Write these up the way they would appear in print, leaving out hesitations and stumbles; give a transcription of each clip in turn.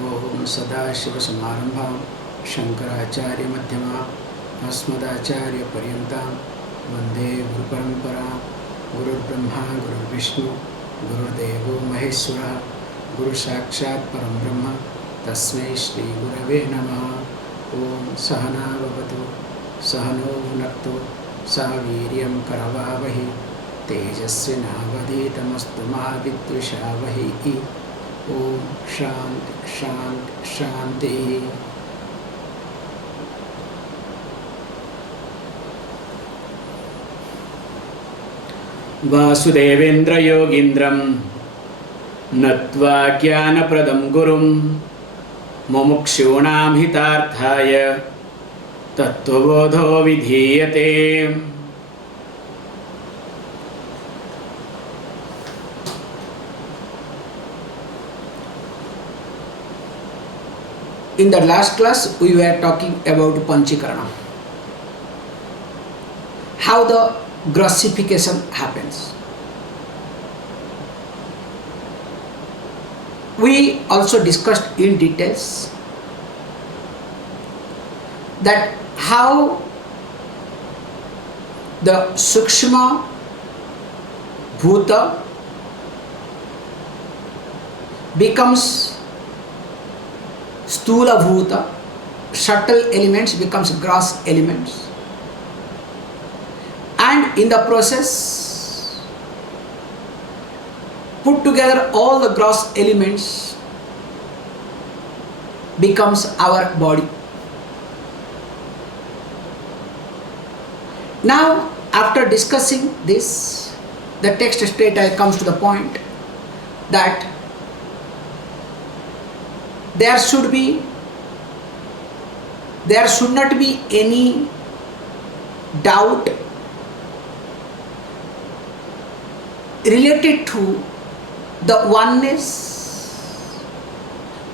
Om Sadashiva-Samarambham Shankaracharya-Madhyamam Asmadacharya-Paryantam Vande Guru-Paramparam Guru-Brahma Guru-Vishnu Guru-Devo Maheswara Guru Sakshat Param-Brahma Tasmai Shri Gurave Namaha. Om Sahana Bhavatu Sahano Bhunaktu Sahaviryam Karavavahi Tejasvinavadhitamastu ma vidvishavahi. Om Shanti Shanti Shanti. Vasudevendra Yogindram Natva Jnanapradam Gurum Mumukshunam Hitarthaya Tattva Bodho Vidhiyate. In the last class, we were talking about Panchikarana, how the grossification happens. We also discussed in details that how the Sukshma Bhuta becomes Stula Bhuta, subtle elements becomes gross elements, and in the process put together all the gross elements becomes our body. Now after discussing this, the text straight comes to the point that there should not be any doubt related to the oneness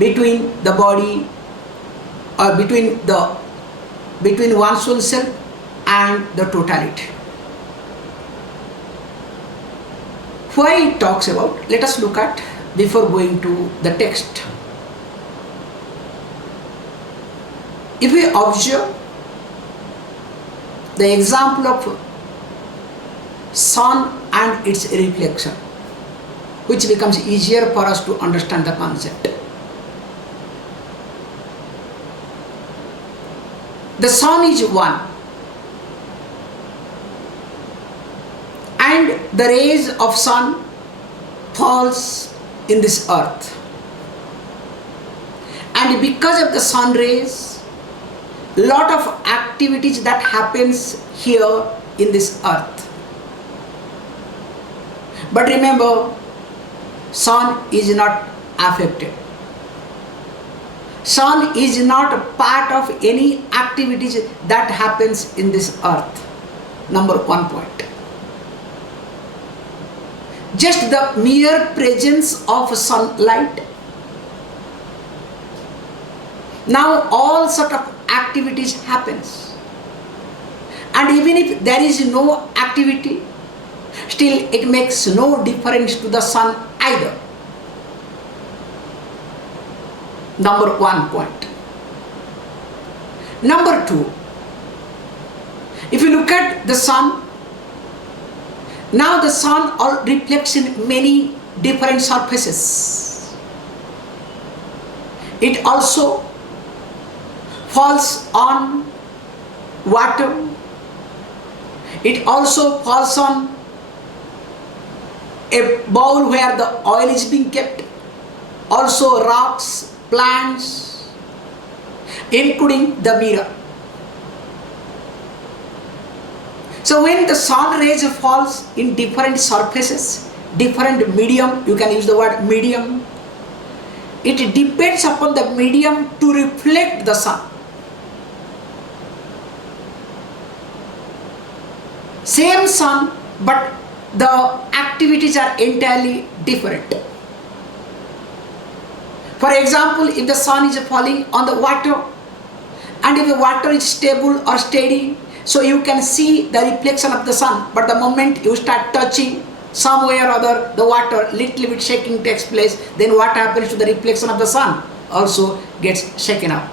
between the body or between one's own self and the totality. Why it talks about? Let us look at before going to the text. If we observe the example of sun and its reflection, which becomes easier for us to understand the concept. The sun is one, and the rays of sun falls in this earth, and because of the sun rays, lot of activities that happens here in this earth. But remember, sun is not affected. Sun is not a part of any activities that happens in this earth. Number 1 point. Just the mere presence of sunlight. Now all sort of activities happens, and even if there is no activity, still it makes no difference to the sun either. Number 1 point. Number 2, if you look at the sun, now the sun all reflects in many different surfaces. It also falls on water. It also falls on a bowl where the oil is being kept. Also rocks, plants, including the mirror. So when the sun rays falls in different surfaces, different medium, you can use the word medium, it depends upon the medium to reflect the sun. Same sun, but the activities are entirely different. For example, if the sun is falling on the water, and if the water is stable or steady, so you can see the reflection of the sun, but the moment you start touching some way or other the water, little bit shaking takes place, then what happens to the reflection of the sun? also gets shaken up.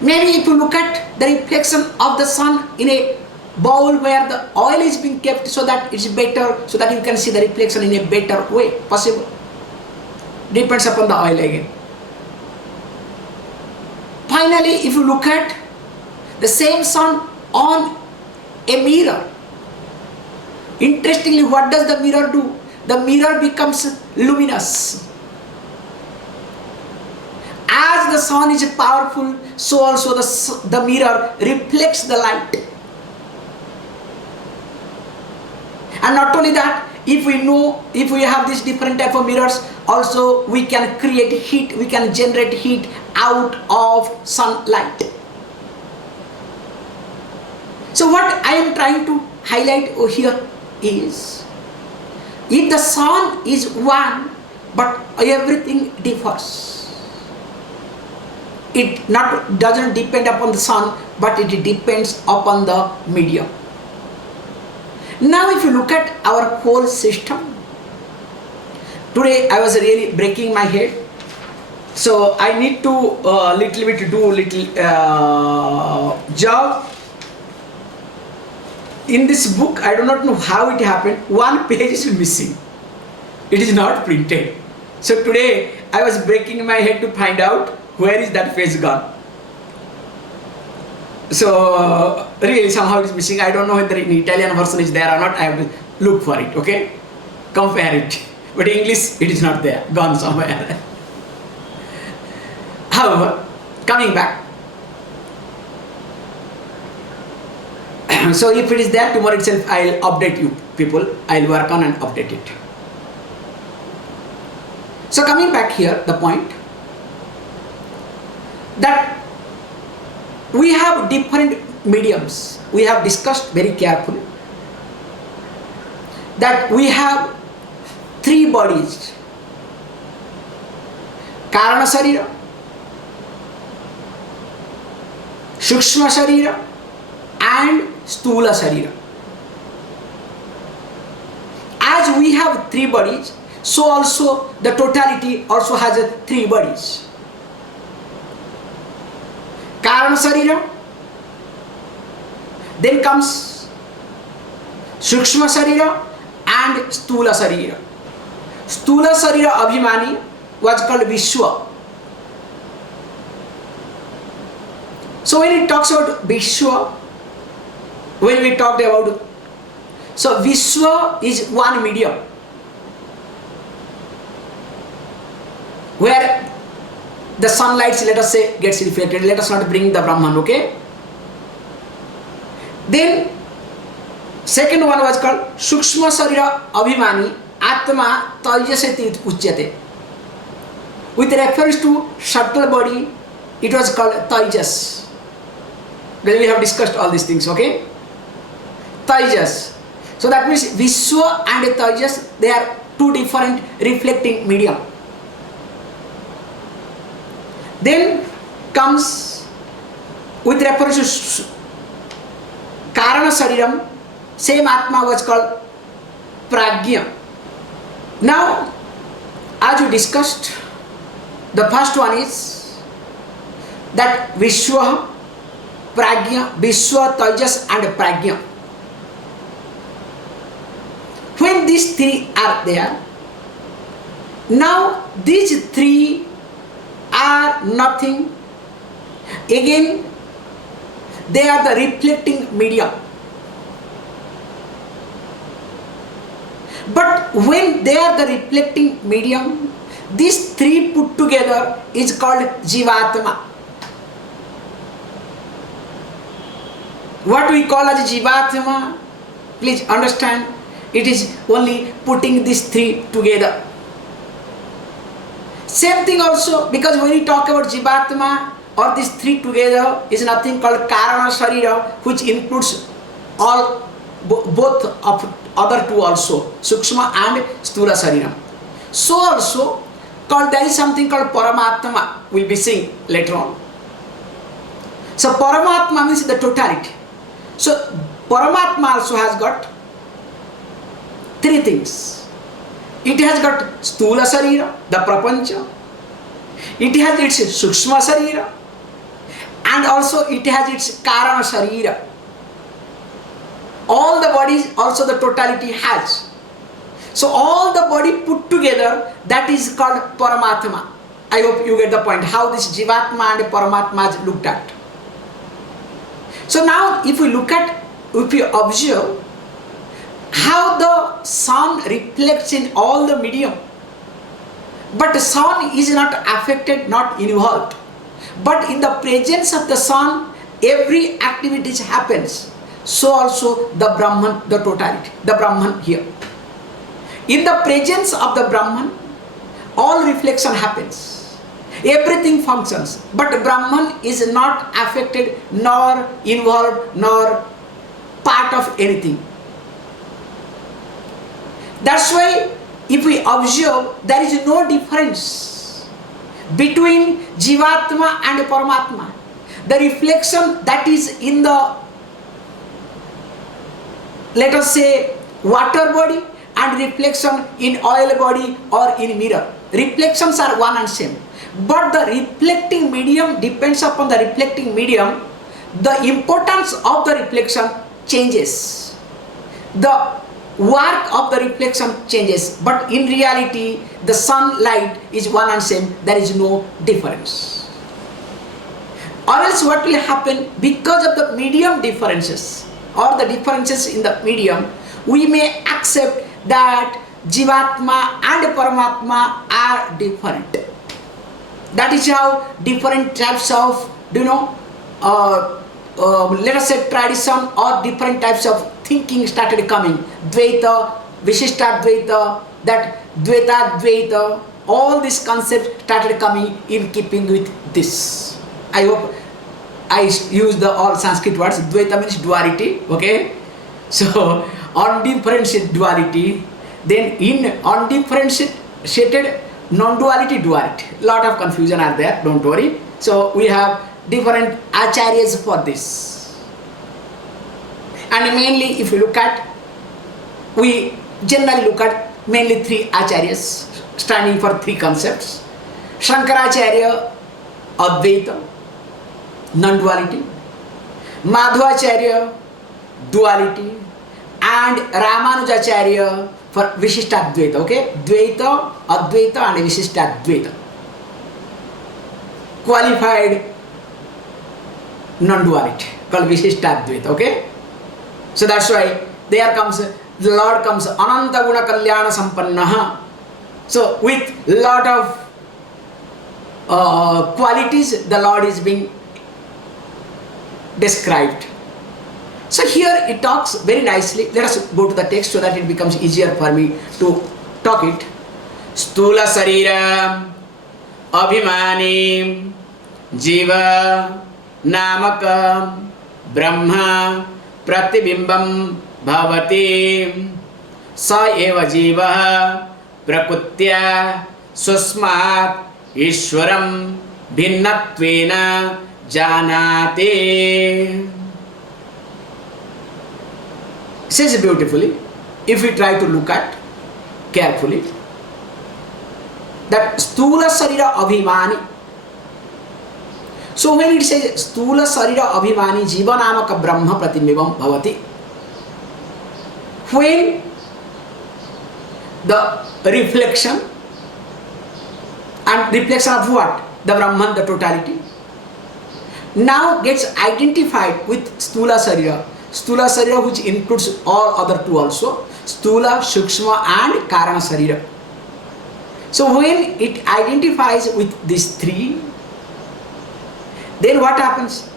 Maybe if you look at the reflection of the sun in a bowl where the oil is being kept so that it's better, so that you can see the reflection in a better way possible. Depends upon the oil again. Finally, if you look at the same sun on a mirror, interestingly, what does the mirror do? The mirror becomes luminous. As the sun is powerful, so also the mirror reflects the light. And not only that, if we have these different type of mirrors, also we can create heat, we can generate heat out of sunlight. So what I am trying to highlight here is, if the sun is one, but everything differs. It doesn't depend upon the sun, but it depends upon the medium. Now if you look at our whole system, today I was really breaking my head, so I need to do job. In this book, I do not know how it happened, one page is missing. It is not printed. So today I was breaking my head to find out where is that page gone. So really somehow it is missing. I don't know whether in Italian version is there or not. I have to look for it, okay? Compare it. But English, it is not there, gone somewhere. However, coming back. So if it is there, tomorrow itself I will update you people. I will work on and update it. So coming back here, the point that we have different mediums. We have discussed very carefully that we have three bodies: Karana Sharira, Sukshma Sharira and Stula Sharira. As we have three bodies, so also the totality also has three bodies. Karana Sharira, then comes Sukshma Sharira and Stula Sharira. Stula Sharira Abhimani was called Vishwa. So when it talks about Vishwa, when we talked about, so Vishwa is one medium where the sunlight, let us say, gets reflected. Let us not bring the Brahman, okay? Then second one was called Sukshma Sharira Abhimani Atma Taijaseti Uchyate. With reference to subtle body, it was called Taijas. Then we have discussed all these things, okay? Taijas. So that means Vishwa and Taijas, they are two different reflecting medium. Then comes with reference to Karana Shariram, same Atma was called Pragya. Now, as we discussed, the first one is that Vishwa, Pragya, Vishwa, Taijas and Pragya. When these three are there, now these three are nothing. Again, they are the reflecting medium. But when they are the reflecting medium, these three put together is called Jivatma. What we call as Jivatma, please understand, it is only putting these three together. Same thing also, because when we talk about Jivatma or these three together is nothing called Karana Sharira, which includes all both of other two also, Sukshma and Stula Sharira. So also called, there is something called Paramatma, we'll be seeing later on. So Paramatma means the totality. So Paramatma also has got three things. It has got Stula Sarira, the Prapancha. It has its Sukshma Sarira. And also it has its Karana Sarira. All the bodies, also the totality has. So all the body put together, that is called Paramatma. I hope you get the point, how this Jivatma and Paramatma is looked at. So now if we observe how the sun reflects in all the medium, but the sun is not affected, not involved. But in the presence of the sun, every activity happens. So also the Brahman, the totality, the Brahman here. In the presence of the Brahman, all reflection happens. Everything functions. But Brahman is not affected, nor involved, nor part of anything. That's why if we observe, there is no difference between Jivatma and Paramatma. The reflection that is in the, let us say, water body and reflection in oil body or in mirror. Reflections are one and same. But the reflecting medium depends upon the reflecting medium. The importance of the reflection changes. The work of the reflection changes. But in reality, the sunlight is one and same. There is no difference. Or else what will happen? Because of the medium differences or the differences in the medium, we may accept that Jivatma and Paramatma are different. That is how different types of, let us say tradition or different types of thinking started coming. Dvaita, Vishishtadvaita, that Dvaita, Dvaita, all these concepts started coming in keeping with this. I hope I use the all Sanskrit words. Dvaita means duality, okay? So, undifferentiated duality, then in undifferentiated non-duality, duality. Lot of confusion are there, don't worry. So, we have different acharyas for this. And mainly if you look at, we generally look at mainly three acharyas standing for three concepts. Shankaracharya, Advaita, non-duality. Madhvacharya, duality. And Ramanujacharya for Vishishtadvaita, okay? Dvaita, Advaita and Vishishtadvaita. Qualified non-duality called Vishishtadvaita, okay? So that's why there comes, the Lord comes Ananta Guna Kalyana Sampannaha. So with lot of qualities, the Lord is being described. So here it talks very nicely. Let us go to the text so that it becomes easier for me to talk it. Stula Sarira Abhimani Jiva Namaka Brahma Pratibimbam Bhavati Sa eva Jiva Prakutya Susmat Ishwaram Bhinnatvena Janate. Says beautifully, if we try to look at carefully, that Stula Sarira Abhimani. So when it says Stula Sarira Abhimani Jiva Namaka Brahma Pratibimbam Bhavati, when the reflection, and reflection of what? The Brahman, the totality, now gets identified with Stula Sarira. Stula Sarira, which includes all other two also, Stula, Shukshma and Karana Sarira. So when it identifies with these three, then what happens?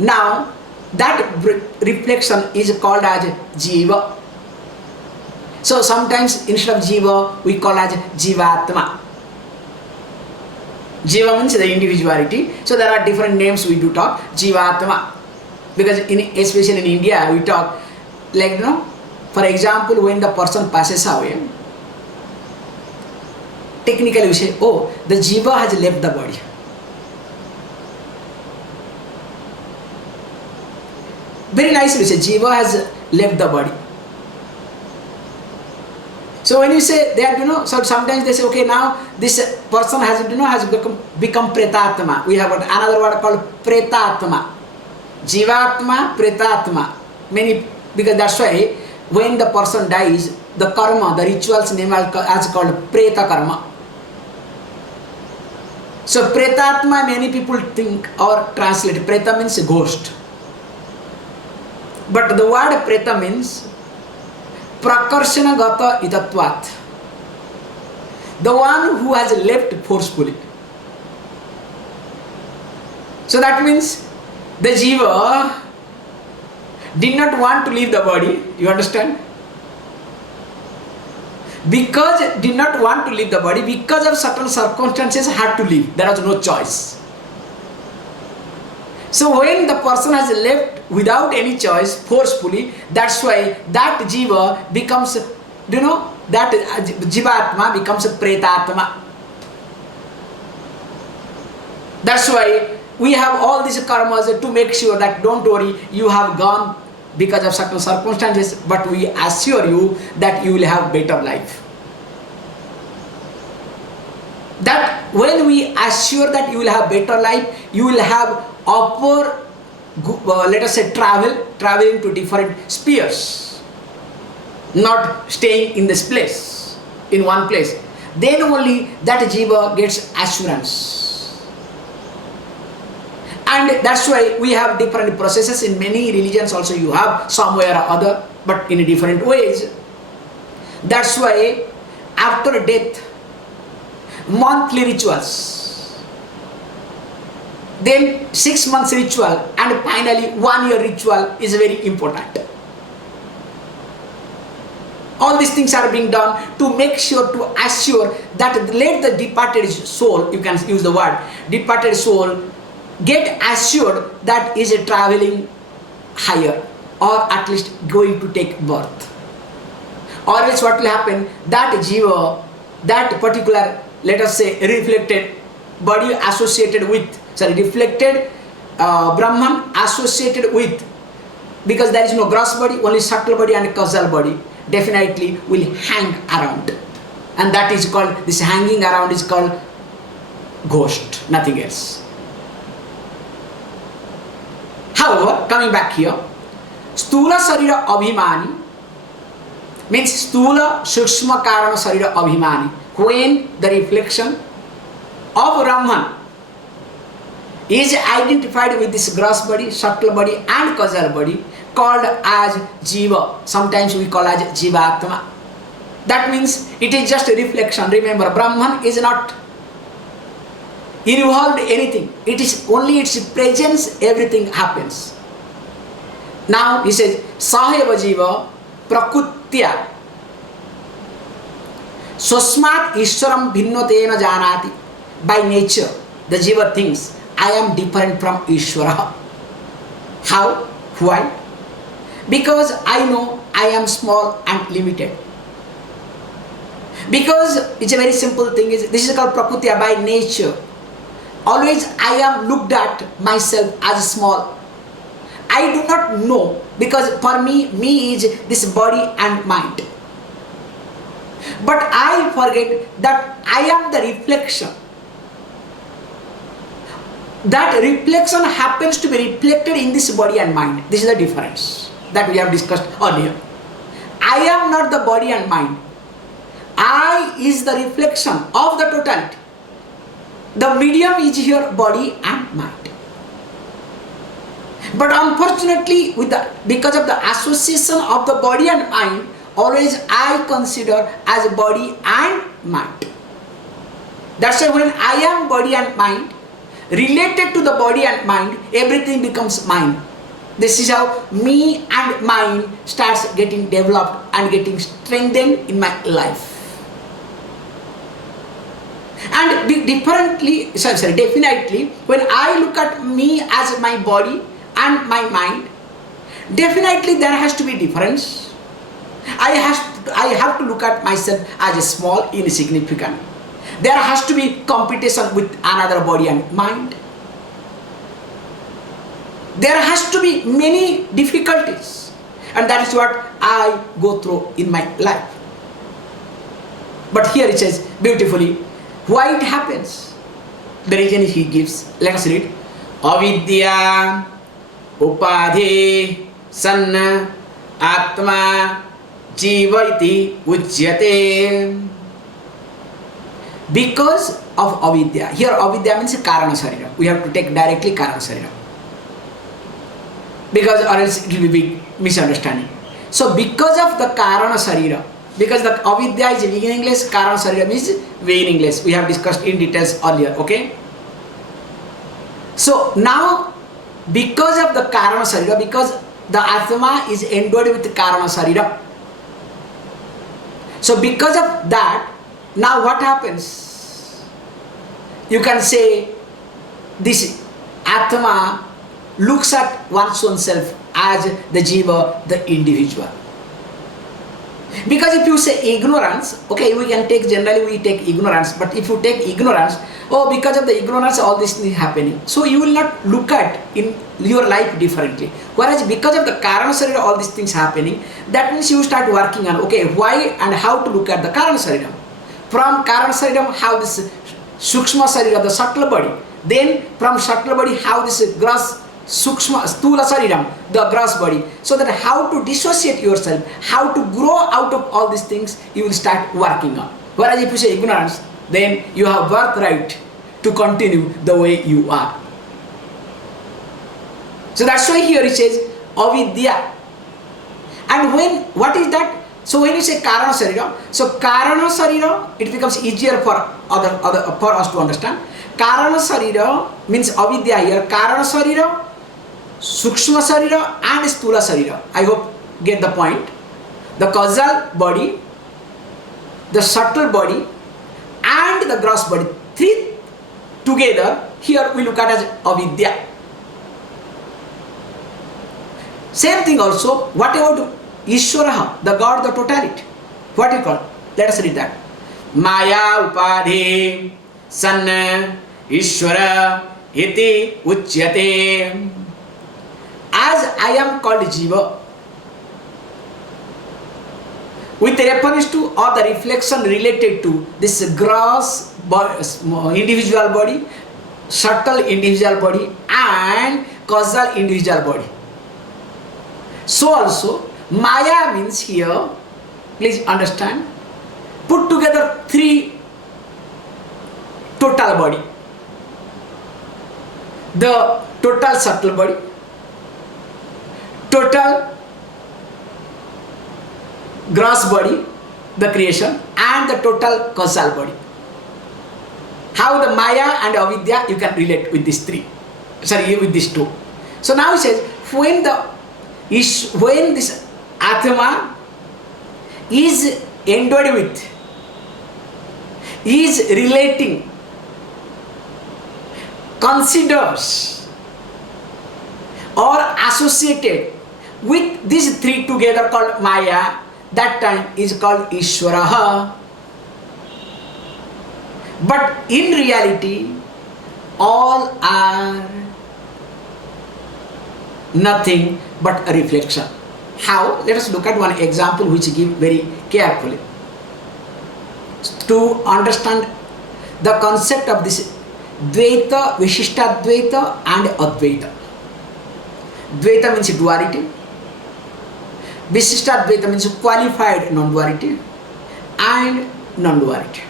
Now that reflection is called as Jiva. So sometimes instead of Jiva, we call as Jivatma. Jiva means the individuality. So there are different names we do talk. Jivatma. Because especially in India, we talk like, for example, when the person passes away, technically we say, oh, the Jiva has left the body. Very nicely we say, Jiva has left the body. So when you say that, so sometimes they say, okay, now this person has, has become pretatma. We have another word called pretatma. Jivatma, pretatma. Because that's why when the person dies, the karma, the rituals name as called preta karma. So pretatma, many people think or translate. Preta means ghost. But the word preta means prakarshana gata itatvat. The one who has left forcefully. So that means the jiva did not want to leave the body. You understand? Because did not want to leave the body, because of certain circumstances had to leave. There was no choice. So when the person has left without any choice, forcefully, that's why that jiva becomes, that jivatma becomes a pretatma. That's why we have all these karmas to make sure that don't worry, you have gone because of certain circumstances, but we assure you that you will have better life. That when we assure that you will have better life, you will have upper, let us say traveling to different spheres, not staying in this place, in one place. Then only that jiva gets assurance. And that's why we have different processes. In many religions also you have somewhere or other, but in different ways. That's why after death, monthly rituals, then 6 months ritual, and finally 1 year ritual is very important. All these things are being done to make sure, to assure that let the departed soul, you can use the word, departed soul, get assured that is traveling higher, or at least going to take birth. Or else what will happen, that jiva, that particular, let us say, reflected body associated with, reflected Brahman associated with, because there is no gross body, only subtle body and causal body, definitely will hang around. And that is called, this hanging around is called ghost, nothing else. However, coming back here, Stula Sarira Abhimani means Stula Sukshma Karana Sarira Abhimani. When the reflection of Brahman is identified with this gross body, subtle body and causal body, called as Jiva. Sometimes we call as Jivatma. That means it is just a reflection. Remember, Brahman is not involved anything. It is only its presence, everything happens. Now he says, Saheva Jiva Prakutya Swasmat Ishwaram Bhinnotena Janati. By nature, the Jiva thinks, I am different from Ishwara. How? Why? Because I know I am small and limited. Because it's a very simple thing. This is called Prakutya, by nature. Always I am looked at myself as small. I do not know, because for me is this body and mind. But I forget that I am the reflection. That reflection happens to be reflected in this body and mind. This is the difference that we have discussed earlier. I am not the body and mind. I is the reflection of the totality. The medium is here, body and mind. But unfortunately, because of the association of the body and mind, always I consider as body and mind. That's why when I am body and mind, related to the body and mind, everything becomes mine. This is how me and mind starts getting developed and getting strengthened in my life. And definitely, when I look at me as my body and my mind, definitely there has to be difference. I have to look at myself as a small, insignificant. There has to be competition with another body and mind. There has to be many difficulties, and that is what I go through in my life. But here it says beautifully, why it happens? The reason he gives. Let us read. Avidya upadhi san atma jiva iti ujyate. Because of avidya. Here avidya means karana sarira. We have to take directly karana sarira, because or else it will be big misunderstanding. So because of the karana sarira, because the avidya is beginningless, karana sarira means beginningless. We have discussed in details earlier, okay? So now, because of the karana sarira, because the atma is endowed with karana sarira, so because of that, now what happens? You can say this atma looks at one's own self as the jiva, the individual. Because if you say ignorance, okay, we can take, generally we take ignorance, but if you take ignorance, oh, because of the ignorance all this is happening, so you will not look at in your life differently. Whereas because of the karana sarira all these things happening, that means you start working on, okay, why and how to look at the karana sarira. From karana sarira, how this sukshma sarira, the subtle body, then from subtle body, how this gross sukshma, stula sariram, the gross body. So that how to dissociate yourself, how to grow out of all these things, you will start working on. Whereas if you say ignorance, then you have birthright to continue the way you are. So that's why here it says avidya. And when, what is that? So when you say karana sarira, so karana sarira, it becomes easier for for us to understand. Karana sarira means avidya here. Karana sarira, sukshma sarira and stula sarira. I hope get the point. The causal body, the subtle body and the gross body, three together, here we look at as avidya. Same thing also, what about Ishwara, the God, the totality? What you call? Let us read that. Maya upadhi san Ishwara iti uchyate. As I am called Jiva, with reference to or the reflection related to this gross individual body, subtle individual body and causal individual body. So also, Maya means here, please understand, put together three total body. The total subtle body, total gross body, the creation, and the total causal body. How the Maya and Avidya you can relate with these three, with these two. So now it says, when this Atma is endowed with, is relating, considers or associated with these three together called Maya, that time is called Ishwaraha. But in reality, all are nothing but a reflection. How? Let us look at one example which give very carefully to understand the concept of this Dvaita, Vishishtadvaita and Advaita. Dvaita means duality. Vishishtadvaita means qualified non-duality and non-duality.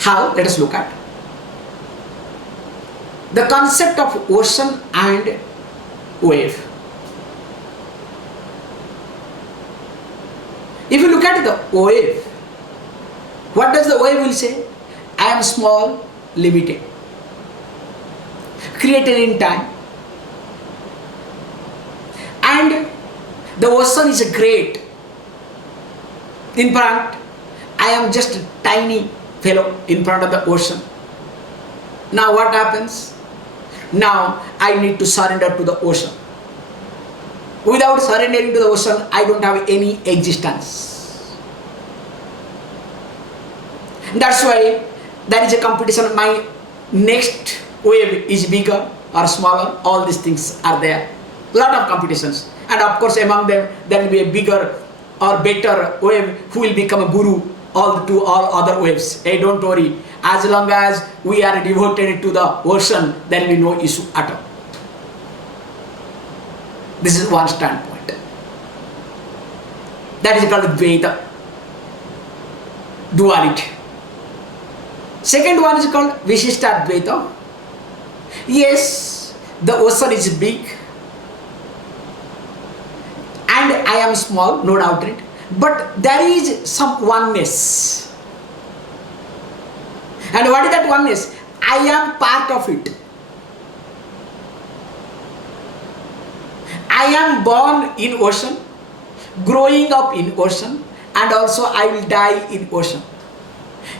How? Let us look at the concept of ocean and wave. If you look at the wave, what does the wave will say? I am small, limited, created in time, and the ocean is great. In front, I am just a tiny fellow in front of the ocean. Now what happens? Now I need to surrender to the ocean. Without surrendering to the ocean, I don't have any existence. That's why there is a competition. My next wave is bigger or smaller. All these things are there. Lot of competitions. And of course among them, there will be a bigger or better wave who will become a guru all other waves. Hey, don't worry. As long as we are devoted to the ocean, there will be no issue at all. This is one standpoint. That is called Dvaita, duality. Second one is called Vishishtadvaita. Yes, the ocean is big and I am small, no doubt in it. But there is some oneness. And what is that oneness? I am part of it. I am born in ocean, growing up in ocean, and also I will die in ocean.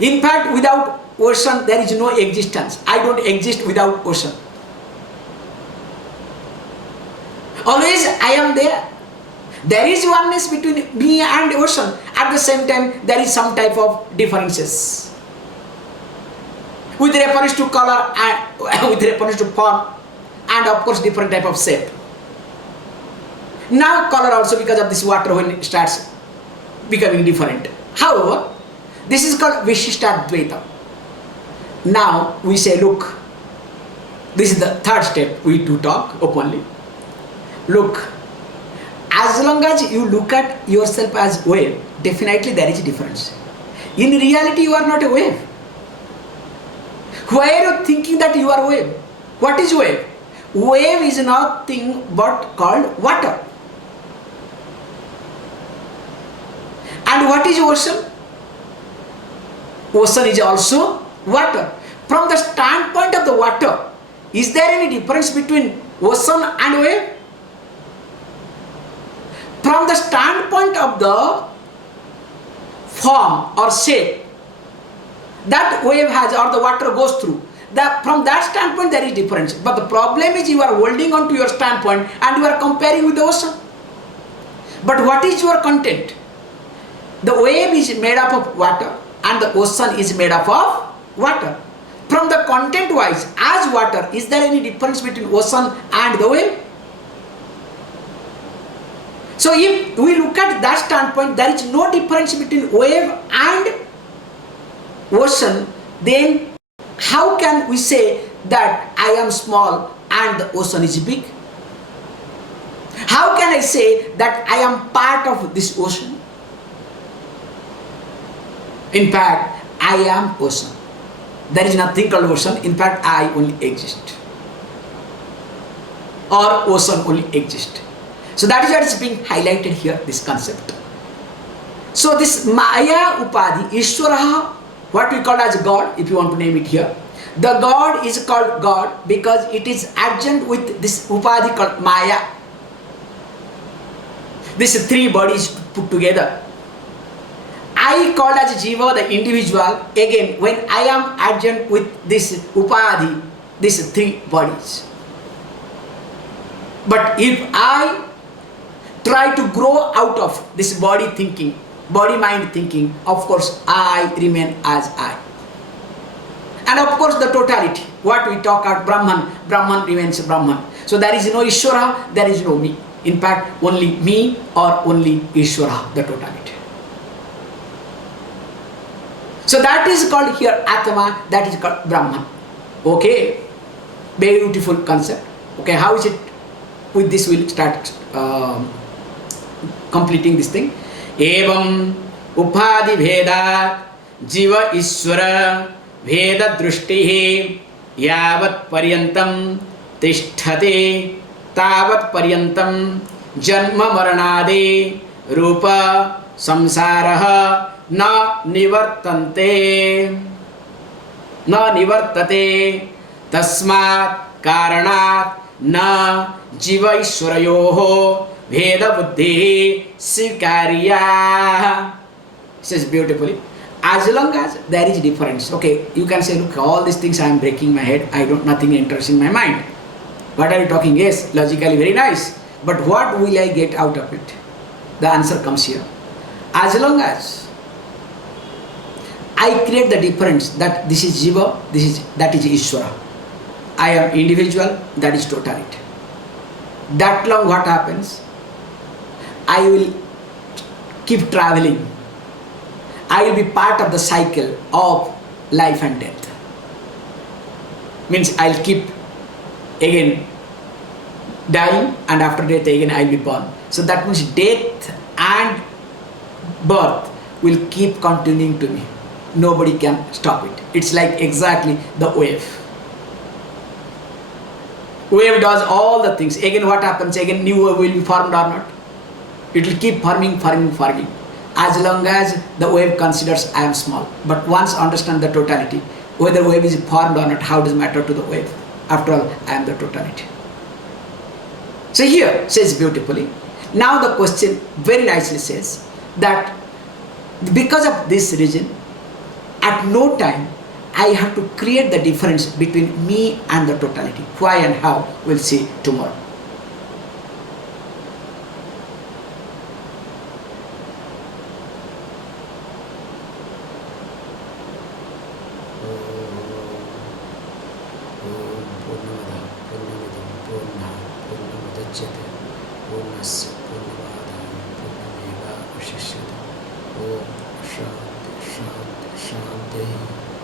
In fact, without ocean there is no existence. I don't exist without ocean. Always I am there. There is oneness between me and ocean. At the same time, there is some type of differences with reference to color and with reference to form, and of course different type of shape. Now color also, because of this water, when it starts becoming different. However, this is called Vishishtadvaita. Now we say, look, this is the third step we do talk openly. Look, as long as you look at yourself as wave, definitely there is a difference. In reality, you are not a wave. Why are you thinking that you are a wave? What is wave? Wave is nothing but called water. And what is ocean? Ocean is also water. From the standpoint of the water, is there any difference between ocean and wave? From the standpoint of the form or shape that wave has or the water goes through, from that standpoint there is difference. But the problem is you are holding on to your standpoint and you are comparing with the ocean. But what is your content? The wave is made up of water and the ocean is made up of water. From the content wise, as water, is there any difference between ocean and the wave? So if we look at that standpoint, there is no difference between wave and ocean, then how can we say that I am small and the ocean is big? How can I say that I am part of this ocean? In fact, I am ocean. There is nothing called ocean. In fact, I only exist. Or ocean only exists. So that is what is being highlighted here, this concept. So this Maya Upadhi, Ishwara, what we call as God, if you want to name it here. The God is called God because it is adjunct with this Upadhi called Maya. These three bodies put together. I called as Jiva, the individual, again when I am adjunct with this Upadhi, these three bodies. But if I try to grow out of this body thinking, body-mind thinking, of course I remain as I. And of course the totality, what we talk about Brahman, Brahman remains Brahman. So there is no Ishvara, there is no me. In fact, only me or only Ishvara, the totality. So that is called here Atma, that is called Brahman. Okay, very beautiful concept. Okay, how is it? With this we'll start completing this thing. Evam upadhi bheda jiva ishvara bheda drushtihi yavat paryantam tishthate tavat paryantam janma maranade rupa samsaraha na nivartate tasmat karanat na jiva ishwarayoho Veda buddhi svikariya. Says beautifully. As long as there is difference, okay, you can say, look, all these things I am breaking my head, nothing enters in my mind. What are you talking? Yes, logically very nice. But what will I get out of it? The answer comes here. As long as I create the difference that this is Jiva, that is Ishvara. I am individual, that is totality. That long what happens? I will keep traveling. I will be part of the cycle of life and death. Means I'll keep again dying, and after death again I'll be born. So that means death and birth will keep continuing to me. Nobody can stop it. It's like exactly the wave. Wave does all the things. Again what happens? Again new wave will be formed or not? It will keep forming. As long as the wave considers I am small. But once understand the totality, whether wave is formed or not, how does it matter to the wave? After all, I am the totality. So here says beautifully. Now the question very nicely says that because of this reason, at no time I have to create the difference between me and the totality. Why and how, we'll see tomorrow. Om Shanti Shanti Shanti.